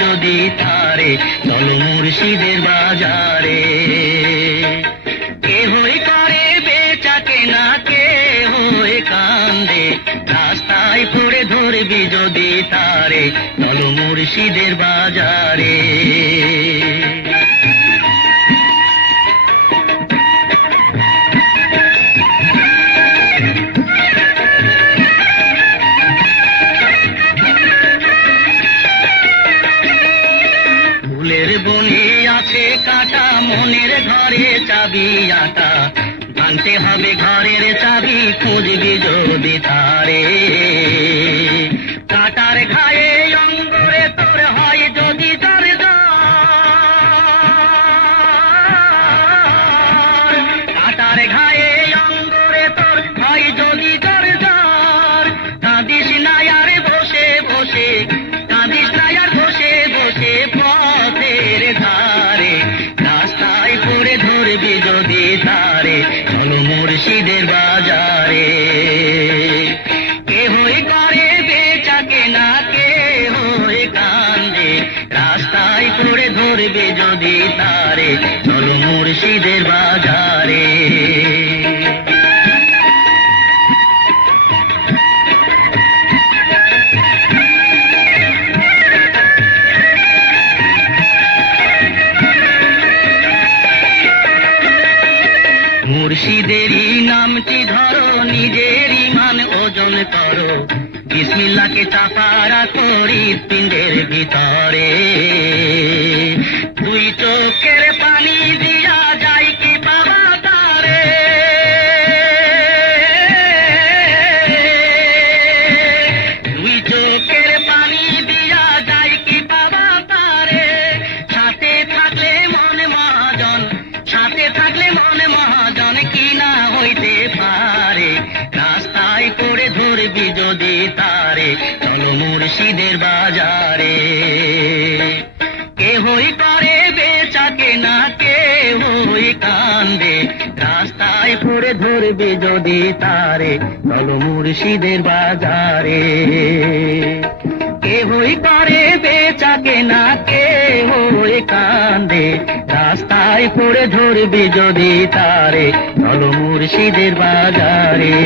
যদি তারে চল মুর্শিদের বাজারে। রাস্তায় পড়ে ধরবি যদি তারে চল মুর্শিদের বাজারে। আছে ঘরে চাবি আটা। জানতে হবে ঘরের চাবি খুঁজবি যদি তারে কাটার ঘায়ে অঙ্গরে তোর হয় যদি তোর। কাটার ঘায়ে অঙ্গরে তোর হয় যদি তোর কাঁদিস না বসে বসে রাস্তায় পড়ে ধরবে যদি তারে। চলো মুর্শিদের বাজারে। মুর্শিদেরই নামটি ধরো? নিজের ইমান ওজন করো। বিসমিল্লাকে চাপা রাখো হৃৎপিণ্ডের ভিতরে। ধরবি যদি তারে, চলো মুর্শিদের বাজারে। কেহই করে বেচাকে না কে হই কান্দে। রাস্তায় পড়ে ধরবি যদি তারে, চলো মুর্শিদের বাজারে। কেহই করে বেচাকে না কে হই কান্দে। রাস্তায় পড়ে ধরবি যদি তারে, চলো মুর্শিদের বাজারে।